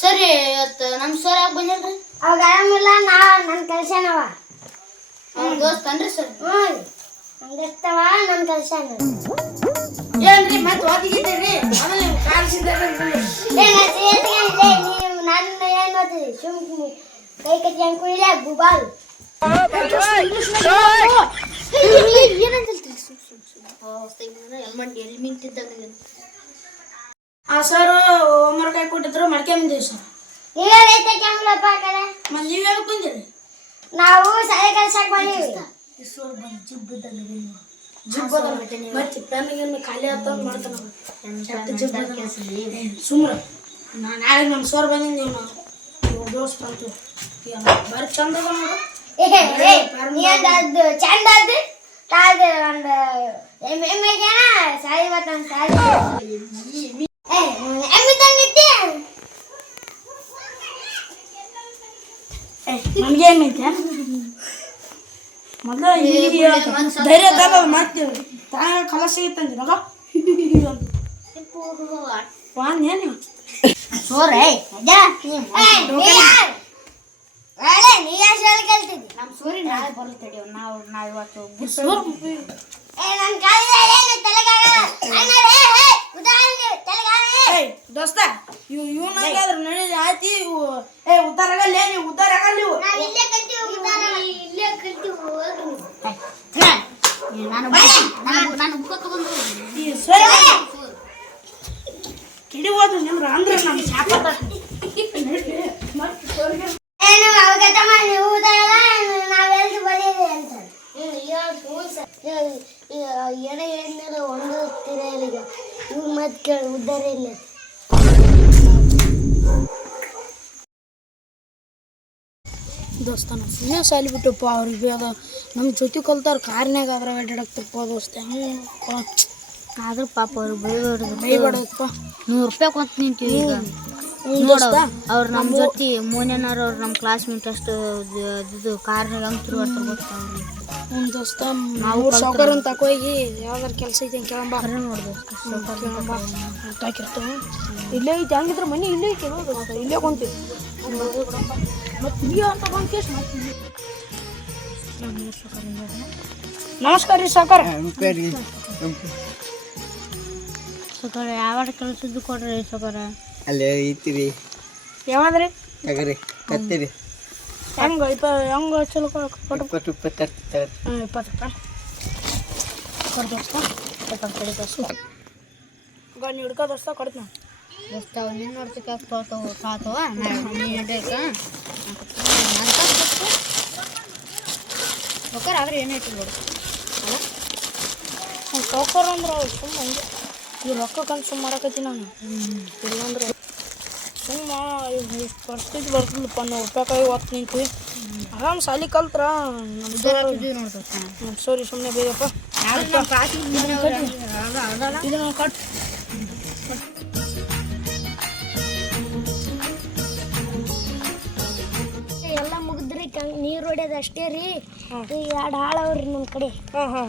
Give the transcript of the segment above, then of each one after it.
ಸರಿ ಇವತ್ತು ನಮ್ಮ ಸರ್ ಯಾಕೆ ಬಂದಿಲ್ರಿ? ಅವಾಗ ಆರಾಮಿಲ್ಲ ನನ್ನ ಕಲ್ಸ್ಯಾನವ. ಅವ್ರ ದೋಸ್ತನ್ರಿ ಸರ್? ಹ್ಞೂ ಹಂಗಿರ್ತವ ನನ್ನ ಕಲ್ಸ್ಯಾನ. ಏನ್ರಿ ಮತ್ತೆ ಓದಿಗಿದ್ದೀರಿ? ಆಮೇಲೆ ನೀವು ಕಾಲ್ಸಿದ್ದಾರೆ ನನ್ನ ಏನು ಓದಿದ್ರಿ? ಸುಮ್ಮನೆ ಕೈ ಕಟ್ಟಿ ಅನ್ಕೊಂಡಿಲ್ಲ ಗುಬಾಲ್. ಆ ಸರ್ ಹೋಮ್ವರ್ಕ್ ಕಾಯಿ ಕೊಟ್ಟಿದ್ರು ಮಾಡ್ಕೊಂಬಂದಿವಿ ಸರ್. ನೀವೇನೈತೆ ಕೆಮ್ಮಲಪ್ಪ ಆ ಕಡೆ? ಮತ್ತೆ ನೀವೇನು ಕುಂದಿರಿ? ನಾವು ಶಾಲೆ ಕಲ್ಸಕ್ಕೆ ಬಂದೀವಿ. ಮತ್ತೆ ಪೆನ್ನಿಗೆ ಖಾಲಿ ಆಗ್ತಂದು ಮಾಡ್ತಾನ ಸುಮ್ಮನೆ. ನಾಳೆ ನಮ್ಮ ಸರ್ ಬಂದಿದ್ದೀವಿ ನಾವು ದೋಸ್ತ ಅಂತು ಬರೀ ಚಂದ ನೋಡು. ಚಂದ ಅದು ಒಂದು ಎಮ್ಮೆಗೇನ ಸಾಯಿ ಬರ್ತಂದು ಸಾಯಿ ಎಮ್ಮೆ ತಂದಿದ್ದೆ. ನಮ್ಗೇನೈತೆ ಮೊದಲು ಧೈರ್ಯ ತಗೋದು ಮಾಡ್ತೀವಿ. ತಾನ ಕಲಸ ಸಿಗುತ್ತಂದ್ರೆ ಮಗ ಏನು ಸೋರೆ ನೀ ಯಾವ ಶಾಲೆ ಕಲ್ತಿದ್ದಿ? ನಮ್ಮ ಸೂರಿ ನಾಳೆ ಬರುತ್ತೇವೆ ನಾವು ಇವತ್ತು ದೋಸ್ತ ಇವನಾಗಾದ್ರೆ ನಡಿ ಆಯ್ತಿ ಉದ್ದಾರ ಆಗಲ್ಲ ನೀವು ಉದ್ದಾರ ಆಗಲ್ಲ ನೀವು ಕಿಡಿ ಹೋದ್ರು ನಿಮ್ರ ಅಂದ್ರೆ ನಾನು ಶಾಪ ಏನು ಅವಗತಮ್ಮ ನೀವು ಉದಾರಲ್ಲ ನಾವೆಲ್ಲರೂ ಬರೀರಿ ಅಂತ ಏನೇ ಹೇಳಿದ್ಮೇಲೆ ಒಂದು ತೀರ ಈಗ ಇವ್ರು ಮತ್ತೆ ಕೇಳಿ ಉದ್ದಾರ ಇಲ್ಲ. ದೋಸ್ತ ನಾವು ಸುಮ್ಮನೆ ಸಾಲಿ ಬಿಟ್ಟಪ್ಪ ಅವ್ರಿಗೆ ಅದು ನಮ್ಮ ಜೊತೆ ಕಲ್ತಾರ ಕಾರ್ನ್ಯಾಗ ಅದ್ರಾಗ ಅಡ್ಡಾಡಕ್ತಪ್ಪ ದೋಸ್ತ. ಆದ್ರೂ ಪಾಪ ಅವ್ರು ಬೈಬೇಡಪ್ಪ. 100 ರೂಪಾಯಿ ಕೊಂತ ನಿಂತೀವಿ ಈಗ ನೋಡು. ಅವ್ರು ನಮ್ಮ ಜೊತೆ ಮೋನೇನವ್ರು ಅವ್ರು ನಮ್ಮ ಕ್ಲಾಸ್ಮೇಟ್ ಅಷ್ಟು ಇದು ಕಾರ್ನಾಗ ಹಂಗೆ ತಿರುಗಾಡ್ತಾರೆ ಗೊತ್ತಾ ಅವ್ರಿಗೆ. ದೋಸ್ತ ನಾವು ಸಾವುಕಾರ ಅಂತ ಹೋಗಿ ಯಾವ್ದಾರು ಕೆಲಸ ಐತೆ ಕೇಳಂಬ ನೋಡ್ದು ಹಾಕಿರ್ತೇವೆ. ಇಲ್ಲೇ ಐತೆ ಹಂಗಿದ್ರೆ ಮನೆ ಇಲ್ಲೇ ಐತೆ ನೋಡು ಇಲ್ಲೇ ಕೊಂತೀವಿ ಮತ್ತೆ ಇಲ್ಲಿ ಅಂತ ಬಂದು ಕೇಸ್ ಮಾಡ್ತೀವಿ. ನಮಸ್ಕಾರ ರೀ ಸಾವುಕಾರ. ಸಾವುಕಾರ ಯಾವಾಗ ಕೆಲಸದ್ದು ಕೊಡ್ರಿ ಸಾವುಕಾರ? ಅಲ್ಲೇ ಐತಿರಿ ಯಾವಾದ್ರಿ ತಗರಿ ಕತ್ತೀರಿ ಹೆಂಗೆ ಹೆಂಗೆ ಚಲೋ ಕೊಟ್ಟು 20 20 ರೂಪಾಯಿ ಕೊಡ್ದು ದೋಸ್ತ ಗಾಡಿ ಹಿಡ್ಕೋ ದೋಸ್ತ ಕೊಡ್ತು ನಾವು ದೋಸ್ತ ನೀನು ನೋಡ್ತಿಕ್ಕ ಕಾತವ ಸಾವುಕಾರ ಆದ್ರೆ ಏನೈತಿ ನೋಡಿ ಸಾವುಕಾರ ಅಂದ್ರೆ ಅವ್ರು ಸುಮ್ಮ ಹಂಗೆ ಈ ರೊಕ್ಕಕ್ಕಂತ ಸುಮ್ಮ ಮಾಡಕತ್ತಿ ನಾನು. ಇಲ್ಲಾಂದ್ರೆ ಸುಮ್ಮ ಇಷ್ಟು ಪರಿಸ್ಥಿತಿ ಬರ್ತಿಲ್ಲಪ್ಪ. 100 ರೂಪಾಯಿ ಹೊತ್ತು ನಿಂತೀವಿ ಆರಾಮ್ ಸಾಲಿ ಕಲ್ತ್ರ ಸರಿ ಸುಮ್ಮನೆ ಬೇಯಪ್ಪ ಇದನ್ನ ಕಟ್. ಎಲ್ಲ ಮುಗಿದ್ರಿ ನೀರು ಹೊಡ್ಯೋದು ಅಷ್ಟೇ ರೀ. 2 ಹಾಳವ್ರಿ ನಮ್ಮ ಕಡೆ. ಹಾಂ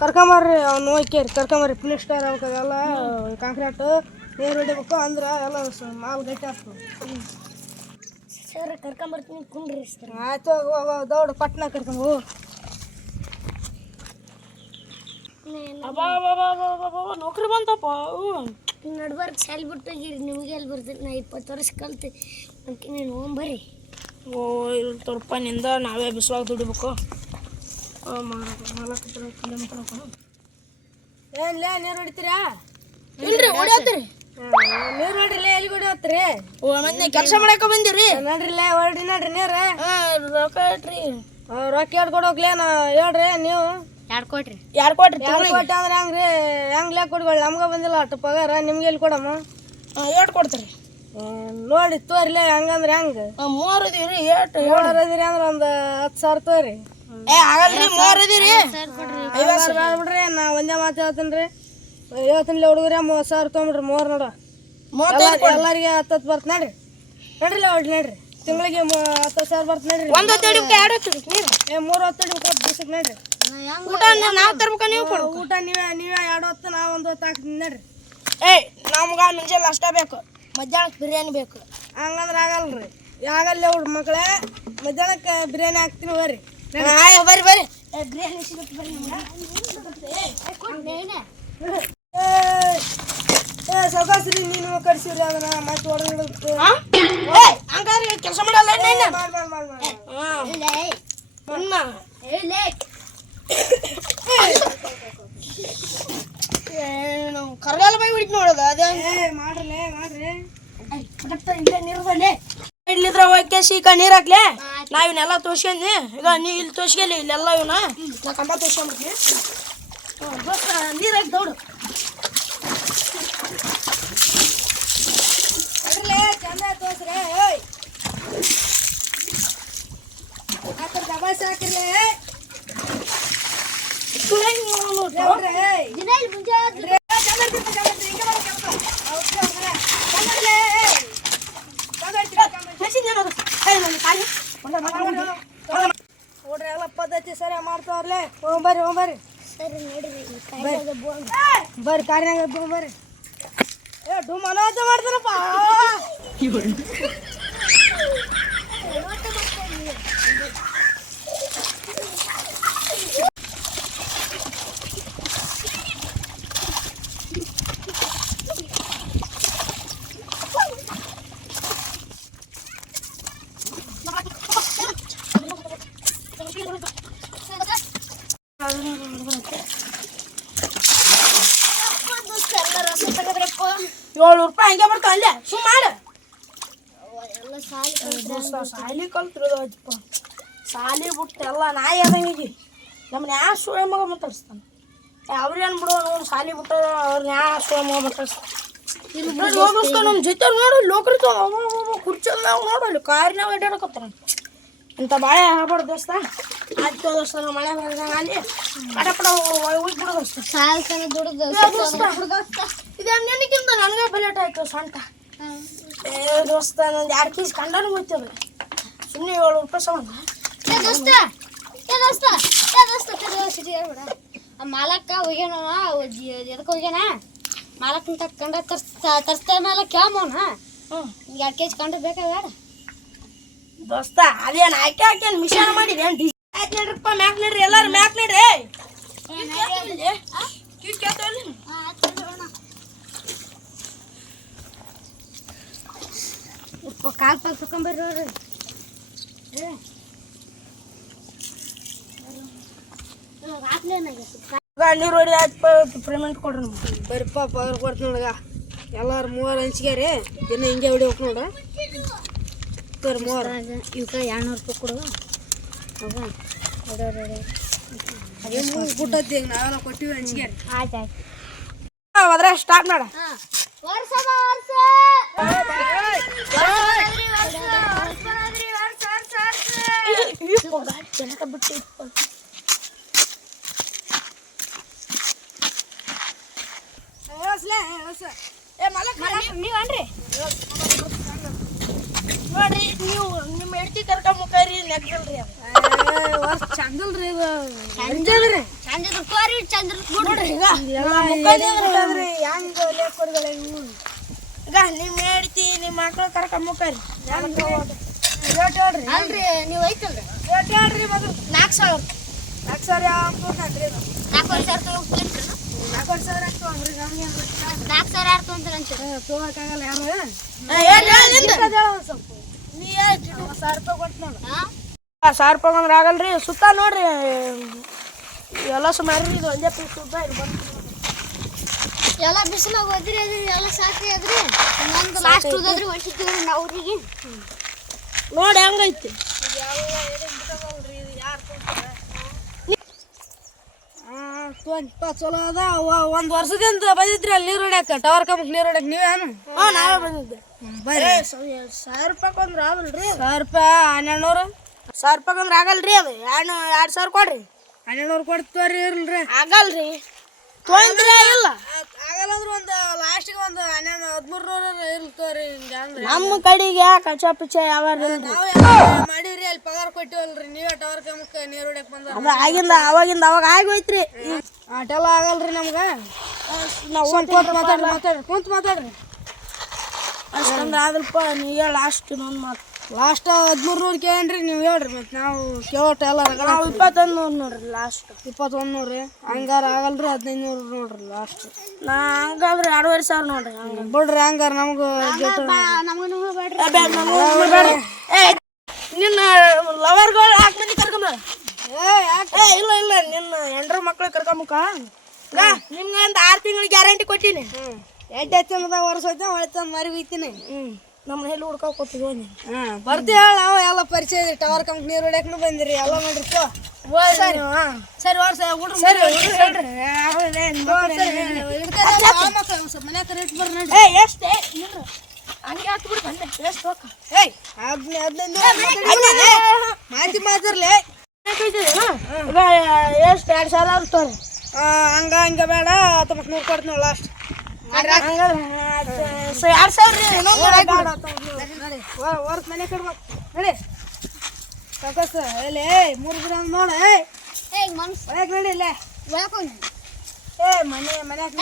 ಕರ್ಕೊಂಬರ್ರಿ ಅವ್ನು ಹೋಗ್ಕೇರಿ ಕರ್ಕೊಂಬರ್ರಿ ಫಿನಿಸ್ಟರ್ ಅವಕ್ಕೆಲ್ಲ ಕಾಂಕ್ರೀಟು ನೀರು ಹೊಡಿಬೇಕು ಅಂದ್ರೆ ಎಲ್ಲ ಮಾಲ್ ಗಟ್ಟಿ ಆಗ್ತದೆ. ಸರ್ ಕರ್ಕೊಂಬರ್ತೀನಿ ಕುಂಡ್ರಿ ಸರ್. ಆಯ್ತು ದೌಡ ಪಟ್ನ ಕರ್ಕೊಂಡು ನೌಕರಿ ಬಂತಪ್ಪ. ನಡ್ಬಾರ್ದು ಶಾಲೆ ಬಿಟ್ಟು ಹೋಗಿರಿ ನಿಮಗೆ ಎಲ್ಲಿ ಬರ್ತೈತೆ? ನಾ 20 ವರ್ಷ ಕಲ್ತು ಅದಕ್ಕೆ ನೀನು ಹೋಗ್ಬರ್ರಿ. ಇರ್ತಪ್ಪ ನಿಂದ ನಾವೇ ಬಿಸಿಲಾಗ ದುಡಿಬೇಕು. 4 ಕಿಲೋಮೀಟರ್ ಏನ್ಲೇ ನೀರು ಹೊಡಿತೀರಾ? ಇಲ್ರಿ ಹೊಡಿಯತ್ತೀರಿ ನೀರು ನೋಡ್ರಿಲ್ಲ ಎಲ್ಲಿ ಹೊಡಿಯತ್ರಿ? ಮತ್ತೆ ಕೆಲಸ ಮಾಡಕ್ಕೆ ಬಂದಿರಿ ನೋಡ್ರಿಲ್ಲ ಹೊಡ್ರಿ ನೋಡ್ರಿ ನೀರು. ರೊಕ್ಕ ಇಟ್ರಿ ರೊಕ್ಕ ಎರಡು ಕೊಡೋಕ್ಲೇ ನಾ ಹೇಳ್ರಿ ನೀವು 2 ಕೊಟ್ರಿ 2 ಕೊಟ್ರಿ 2 ಕೊಟ್ಟಿ ಅಂದ್ರೆ ಹೆಂಗ್ರಿ ಹೆಂಗ್ಲೇ ಕೊಡ್ಗಳು ನಮ್ಗೆ ಬಂದಿಲ್ಲ ಅಷ್ಟು ಪಗಾರ ನಿಮ್ಗೆ ಎಲ್ಲಿ ಕೊಡಮ್ಮ? 2 ಕೊಡ್ತೀರಿ ನೋಡಿ ತೋರಿಲ್ಲ ಹಂಗಂದ್ರೆ ಹೆಂಗೆ? 3 ಇದೀವಿ 7 ಇದೀರಿ ಅಂದ್ರೆ ಒಂದು 10,000 ತೋರಿ. ಆಗಲ್ರಿ 3 ಇದೀರಿ 50,000 ಬಿಡ್ರಿ. ನಾ ಒಂದೇ ಮಾತು ಹೇಳ್ತೀನಿ ರೀ ಹೇಳ್ತೀನಿ ಹುಡುಗ್ರೆ 30,000 ತೊಗೊಂಬಿಡ್ರಿ 3 ನೋಡು ಎಲ್ಲರಿಗೆ 10 ಬರ್ತ ನೋಡ್ರಿ ನೋಡ್ರಿಲ್ಲ ಹೊಡ್ರಿ ನೋಡ್ರಿ ತಿಂಗಳಿಗೆ 10,000 ಬರ್ತ ನೋಡ್ರಿ. 1 ಹೊತ್ತು ಹಿಡಿಬೇಕು 2 ಹೊತ್ತು ಹಿಡಿಬೇಕು ನೀರು 3 ಹೊತ್ತು ಹಿಡಿಬೇಕು ದಿವಸಕ್ಕೆ ನೋಡ್ರಿ. ಊಟ ನಾವು ತರ್ಬೇಕ ನೀವು ಕೊಡು? ಊಟ ನೀವೇ 2 ಹೊತ್ತು ನಾವು 1 ಹೊತ್ತು ಹಾಕ್ತೀನಿ ನೋಡ್ರಿ. ನಮ್ಗೆ ಮುಂಜಾನೆ ಅಷ್ಟ ಬೇಕು ಮಧ್ಯಾಹ್ನಕ್ಕೆ ಬಿರಿಯಾನಿ ಬೇಕು. ಹಂಗಂದ್ರೆ ಆಗಲ್ರಿ ಆಗಲ್ಲ ಹುಡ್ ಮಕ್ಕಳೇ ಮಧ್ಯಾಹ್ನಕ್ಕೆ ಬಿರಿಯಾನಿ ಹಾಕ್ತೀನಿ ಬರ್ರಿ ಬರ್ರಿ ಬರ್ರಿ ಬಿರಿಯಾನಿ ಸಿಗುತ್ತೆ ಬರ್ರಿ ಸೌಕಾಸ್ರಿ ನೀನು ಕರ್ಸಿವ್ರಿ ಅದನ್ನ ಮತ್ತೆ ಹೊಡೆದಿಡುತ್ತೆ ಹಂಗಾದ್ರೆ ಕೆಲಸ ಮಾಡಲ್ಲ ಕರ್ಗಾಲ ಬಾಯಿ ಬಿಡ್ತು ನೋಡೋದು ಅದೇ ಮಾಡ್ರಿ ಇಲ್ಲಿದ್ರ ಹೋಗಿ ಈಗ ನೀರ್ ಹಾಕ್ಲೆ ನಾವ್ ಇವನ್ನೆಲ್ಲ ತೋರ್ಸ್ಕೊಂಡಿ ಈಗ ನೀ ಇಲ್ಲಿ ತೋರ್ಸ್ಕೊಳ್ಳಿ ಇಲ್ಲೆಲ್ಲ ಇವನ ನಾ ಕಂಬ ತೋರ್ಸ್ಕೊಂಡ್ಬಿಡ್ತೀನಿ ನೀರ್ ಹಾಕಿ ದೌಡು ಚಂದ ತೋರ್ಸ್ರಿ ಹಾಕ್ರಿ ದಬಾಸಿ ಹಾಕ್ರಿ ನೋಡ್ರಿ ಎಲ್ಲ ಪದ್ಧತಿ ಸರಿ ಮಾಡ್ತಾವ್ರಲ್ಲೇ ಹೋಗ್ಬರ್ರಿ ಬರ್ರಿ ಕಾರ್ಯಾಗ ಬರ್ರಿ ಏ ಡುಮ್ ಅನಾಹುತ ಮಾಡ್ತಾರಪ್ಪ ₹700 ಹಂಗೆ ಬರ್ತಾವ ಅಲ್ಲೇ ಸುಮ್ಮ ಮಾಡು ಸಾಲಿ ಕಲ್ತಿರೋದಪ್ಪ ಸಾಲಿ ಬಿಟ್ಟು ಎಲ್ಲ ನಾಯಿ ಆದಂಗೆ ನಮ್ಮನ್ನ ಯಾವ ಸುಳೆ ಮಗ ಮಾತಾಡಿಸ್ತಾನೆ ಅವ್ರೇನು ಬಿಡೋ ನೋಡಿ ಸಾಲಿ ಬಿಟ್ಟು ಅವ್ರನ್ನ ಯಾವ ಸುಳೆ ಮಗ ಮಾತಾಡಿಸ್ತಾನೆ ಹೋಗಿಸ್ಕೊಂಡು ನಮ್ಮ ಜೊತೆ ನೋಡು ಲೋಕರಿ ಕುರ್ಚಲ್ಲ ನೋಡಲ್ಲಿ ಕಾರಿನಾಗ ಅಡ್ಡಾಡಕತ್ತಾರ ಅಂತ ಬಾಳೆ ಆಗ್ಬಾರ್ದು ದೋಸ್ತ ಆಯ್ತು ದೋಸ್ತ ನಮ್ಮ ಮಳೆ ಬಂದಂಗೆ ಅಲ್ಲಿ ಪಟ ಹೋಗ್ಬಿಡೋ ದೋಸ್ತ ಇದು ನೆನಕ್ಕಿಂತ ನನಗೆ ಬಲೇಟ್ ಆಯ್ತು ಸ್ವಂತ ದೋಸ್ತ ನಂದು 2 ಕೆಜಿ ಕಂಡಾನು ಹೋಗ್ತದೆ ಸುಮ್ಮನೆ ₹700 ಸಂಬಂಧ ಮಾಲಕ್ಕ ಹೋಗ್ಯಾನ ಎದಕ್ಕೆ ಹೋಗ್ಯಾನ ಮಾಲಕ್ಕಂತ ಕಂಡ ತರಿಸ್ತಾ ಮೇಲೆ ಕ್ಯಾಮೋನ 2 ಕೆಜಿ ಕಂಡು ಬೇಕಾ ಬೇಡ ದೋಸ್ತ ಅದೇನು ಹಾಕ್ಯಾನ ಮಿಷನ್ ಮಾಡಿದೆ ಆಯ್ತು ನೋಡ್ರಪ್ಪ ಮ್ಯಾಕ್ ನೋಡ್ರಿ ಎಲ್ಲಾರು ಮ್ಯಾಕ್ ನೋಡ್ರಿ ಕಾಲ್ ಪಾಲ್ ತಕೊಂಬರ್ರಿ ನೀರು ಹೊಡಿ ಆಯ್ತು ಪೇಮೆಂಟ್ ಕೊಡ್ರಿ ನಮ್ಗೆ ಬರ್ರಿಪ್ಪ ಪಗಾರ ಕೊಡ್ತೀನಿ ನೋಡಗ ಎಲ್ಲಾರು 3 ಹಂಚಿಗೆರಿ ದಿನ ಹಿಂಗೆ ಹೊಡಿಬೇಕು ನೋಡು ತೋರಿ 3 ಇವಕ್ಕೆ ₹200 ಕೊಡು ಅದೇ ಬಿಟ್ಟೈತಿ ಈಗ ನಾವೆಲ್ಲ ಕೊಟ್ಟಿವಿ ಹಂಚಿಗೆರಿ ಆಯ್ತು ಹೋದ್ರೆ ಸ್ಟಾರ್ಟ್ ಮಾಡ ಬಿಟ್ಟು ನೀವನ್ರಿ ನೋಡ್ರಿ ನೀವು ನಿಮ್ಮ ಹೆಂಡತಿ ಕರ್ಕೊಂಬರಿ ನೆಗ್ದಲ್ರಿ ಚಂದಲ್ರಿ ಇದು ಚಂದ್ರ ತೋರಿ ಚಂದ್ರ ನೋಡ್ರಿ ಈಗ ಹೆಂಗ ಲೇಖರ್ಗಳ ಈಗ ನಿಮ್ಮ ಹೆಂಡತಿ ನಿಮ್ಮ ಮಕ್ಕಳು ಕರ್ಕೊಂಬರಿ ರೇಟ್ ಹೇಳ್ರಿ ಅಲ್ರಿ ನೀವು ಐತಲ್ರಿ ರೇಟ್ ಹೇಳ್ರಿ ಮೊದಲು 4,000 4 ಸಾವಿರ ಹಾಕ್ಬೇಕಂದ್ರಿ ಇದು 4,000 ತಗೋತೀರಿ 4 ಸಾವಿರ ಹಾಕ್ತವಂದ್ರಿ ನಮ್ಗೆ 4,000 ಯಾರು ತೊಗೊಂತೀರ ಅಂತೀರಿ ತೊಗೊಳಕ್ಕಾಗಲ್ಲ ಯಾರು ಸ್ವಲ್ಪ ನೀ ₹1,000 ಕೊಟ್ಟು ನೋಡು ₹1,000 ಅಂದ್ರೆ ಆಗಲ್ರಿ ಸುತ್ತ ನೋಡ್ರಿ ಎಲ್ಲ ಸುಮಾರು ಇದು ಒಂದೇ ಪೀಸ್ ಸುತ್ತ ಇದು ಬಂದು ಎಲ್ಲ ಬಿಸಿಲಾಗ ಹೋದ್ರಿ ಅದ್ರಿ ಎಲ್ಲ ಸಾಕ್ರಿ ಅದ್ರಿ ಇನ್ನೊಂದು ಲಾಸ್ಟ್ ಹೋದ್ರಿ ಹೊಂಟಿದ್ದೀವಿ ನಾವು ಊರಿಗೆ ನೋಡಿ ಹೆಂಗೈತಿ ಚಲೋ ಅದ 1 ವರ್ಷದಿಂದ ಬಂದಿದ್ರಿ ಅಲ್ಲಿ ನೀರು ಹೊಡ್ಯಾಕ ಟವರ್ ಕಂಬಕ್ಕೆ ನೀರು ಹೊಡ್ಯಾಕ ನೀವೇನು ನಾವೇ ಬಂದಿದ್ದೆ ಬರ್ರಿ ₹1,000 ಅಂದ್ರೆ ಆಗಲ್ರಿ ₹1,200 ₹1,000 ಅಂದ್ರೆ ಆಗಲ್ರಿ ಅದು 2,000 ಕೊಡ್ರಿ 1,200 ಕೊಡ್ತೀವ್ರಿ ಇರ್ಲ್ರಿ ಆಗಲ್ರಿ ತೊಗೊಂಡ್ರಿ ಇಲ್ಲ ಆಗಲ್ಲ ಅಂದ್ರೆ ಒಂದು ಲಾಸ್ಟಿಗೆ ಒಂದು 1,200 ಇರ್ತವ್ರಿ ಹಿಂಗೆ ಅಂದ್ರೆ ನಮ್ಮ ಕಡೆಗೆ ಕಚ್ಚಾ ಪಿಚ್ಚ ಯಾವ ನಾವು ಮಾಡಿವ್ರಿ ಅಲ್ಲಿ ಪಗಾರ ಕೊಟ್ಟಿವಲ್ರಿ ನೀವೇ ಟವರ್ ಕಂಬಕ್ಕೆ ನೀರು ಹೊಡ್ಯಾಕ ಬಂದ ಅದು ಆಗಿಂದ ಅವಾಗ ಆಗೋಯ್ತ್ರಿ ಆಟೆಲ್ಲ ಆಗಲ್ರಿ ನಮ್ಗೆ ನಾವು ಮಾತಾಡ್ರಿ ಕುಂತ ಮಾತಾಡ್ರಿ ಅಷ್ಟೊಂದು ಅಂದ್ರೆ ಆದ್ರಪ್ಪ ನೀ ಹೇಳಿ ಲಾಸ್ಟ್ ಇನ್ನೊಂದು ಮಾತು ಲಾಸ್ಟ್ 1300 ಕೇಳ್ರಿ ನೀವು ಹೇಳ್ರಿ ಮತ್ತೆ ನಾವು ಕೇಳೋಟ ಎಲ್ಲ ನಾವು 2100 ನೋಡ್ರಿ ಲಾಸ್ಟ್ 2100 ರೀ ಹಂಗಾರ ಆಗಲ್ರಿ 1500 ನೋಡ್ರಿ ಲಾಸ್ಟ್ ನಾ ಹಂಗಾದ್ರೆ 2500 ನೋಡ್ರಿ ಹಂಗ ಬಿಡ್ರಿ ಹಂಗಾರ ನಮಗೂ ನಿನ್ನ ಲವರ್ಗಳು 4 ಮಂದಿ ಕರ್ಕೊಂಬ ಇಲ್ಲ ಇಲ್ಲ ನಿನ್ನ ಹೆಂಡ್ರ ಮಕ್ಳು ಕರ್ಕೊಂಬಕ ನಿಮ್ಗೆ ಒಂದು 6 ತಿಂಗಳು ಗ್ಯಾರಂಟಿ ಕೊಟ್ಟಿನಿ ಎಡ್ಡೆ ತಿನ್ನದಾಗ ವರ್ಷ ಹೋಯ್ತು ಹೊಳಿತ ಮರಿ ಹೋಯ್ತೀನಿ ನಮ್ಮ ಎಲ್ಲಿ ಹುಡ್ಕೋಕೆ ಹೋಗ್ತೀವಿ ಬರ್ತೀವಿ ಹೇಳಿ ನಾವು ಎಲ್ಲ ಪರಿಚಯ ಇದ್ರಿ ಟವರ್ ಕಂಪ್ನಿ ಹೊಡ್ಯಾಕನು ಬಂದಿರಿ ಎಲ್ಲ ನೋಡ್ರಿ ಸರಿ ಸರಿ ವರ್ಷ ಹುಡ್ರು ಸರಿ ಮನ್ಯಾಗ ರೇಟ್ ಬರ್ರಿ ನೋಡಿ ಎಷ್ಟು ಹಂಗೆ ಹಾಕ್ಬಿಟ್ಟು ಬಂದೆ ಎಷ್ಟು ಹೋಗ ಏಯ್ 15 ಮಾತಿ ಮಾತಿರ್ಲಿ ಎಷ್ಟು 2000 ಆಗ್ತಾರೆ ಹಂಗ ಹಂಗೆ ಬೇಡ 1900 ಕೊಡ್ತೀನಿ ಲಾಸ್ಟ್ 2000 ವರ್ಕ್ ಮನೆ ಕೊಡ್ಬೇಕು ನಡಿ ಸಾಕಸ್ ಎಲ್ಲಿ 3 ದಿನ ನೋಡ ಒಳಗೆ ನಡಿ ಇಲ್ಲೇ ಮನೆ ಮನ್ಯಾಗ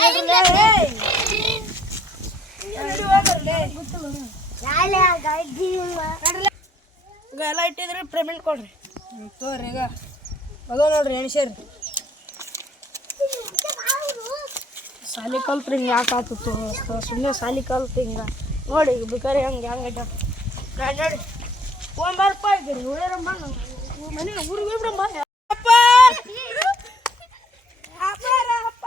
ಎಲ್ಲ ಇಟ್ಟಿದ್ರೆ ಪೇಮೆಂಟ್ ಕೊಡ್ರಿ ತೋರಿ ಈಗ ಅದೋ ನೋಡ್ರಿ ಎಣ್ಸೇರಿ ಸಾಲಿ ಕಲ್ತ್ರಿ ಹಿಂಗೆ ಯಾಕೆ ಆತಿತ್ತು ಸುಮ್ಮನೆ ಸಾಲಿ ಕಲ್ತು ಹಿಂಗೆ ನೋಡಿ ಬೇಕಾರೆ ಹಂಗೆ ಹಂಗೆ ನೋಡಿ 1 ರೂಪಾಯಿ ಇದ್ದೀರಿ ಉಳಿಯರಮ್ಮ ಮನೆ ಊರಿಗೆ ಬಿಡಮ್ಮ ಅಪ್ಪ ಅಪ್ಪ